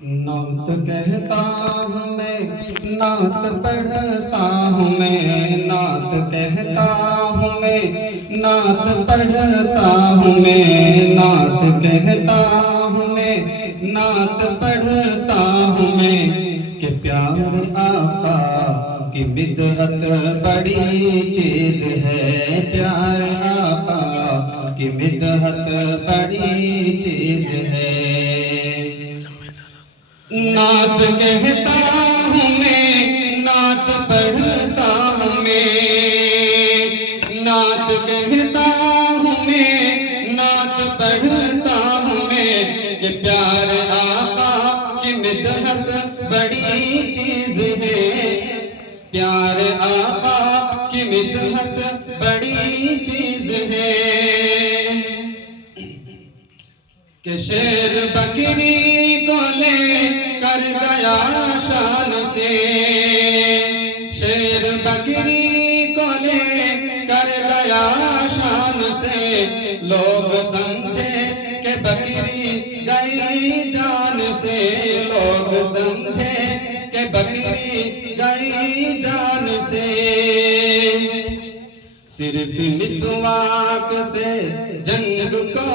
نعت کہتا ہوں میں، نعت پڑھتا ہوں میں، نعت کہتا ہوں میں، نعت پڑھتا ہوں میں، نعت کہتا ہوں میں، نعت پڑھتا ہوں میں، کہ پیار آقا کی بدعت بڑی چیز ہے، پیار آقا کی بدعت بڑی چیز ہے۔ نعت کہتا ہوں میں، نعت پڑھتا ہوں میں، نعت کہتا ہوں میں، نعت پڑھتا ہوں میں، کہ پیار آقا کی مدحت بڑی چیز ہے، پیار آقا کی مدحت بڑی چیز ہے۔ کہ شیر بکری کو لے کر گیا شان سے، شیر بکری کو لے کر گیا شان سے، لوگ سمجھے کہ بکری گئی جان سے، لوگ سمجھے کہ بکری گئی جان سے۔ صرف مسواک سے جنگ کو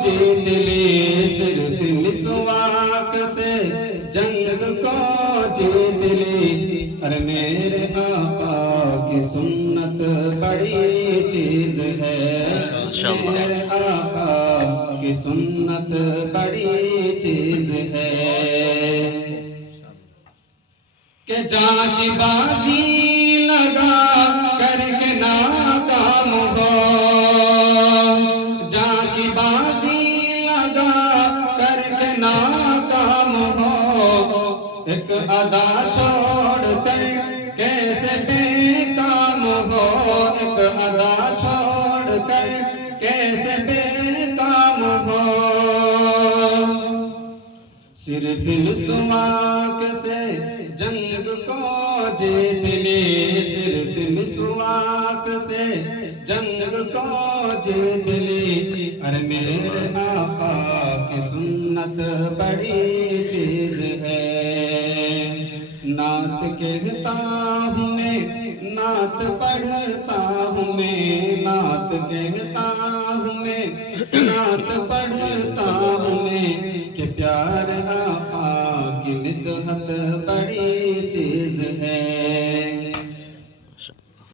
جیت لی، صرف مسواک سے جنگ کو جیت لی، اور میرے آقا کی سنت بڑی چیز ہے، میرے آقا کی سنت بڑی چیز ہے۔ کہ جان کی بازی لگا کر کے ناکام ہو، جان کی بازی لگا کر کے ناکام ہو، ایک ادا چھوڑ کر کیسے بے کام ہو، ایک ادا چھوڑ کر کیسے بے کام ہو۔ صرف مسواک سے جنگ کو جیت لی، صرف مسواک سے جنگ کو جیت لی، اور میرے آقا کی سنت بڑی چیز ہے۔ نعت کہتا ہوں میں، نعت پڑھتا ہوں میں، نعت کہتا ہوں میں، نعت پڑھتا ہوں میں، کہ پیار آقا کی مدحت بڑی چیز ہے۔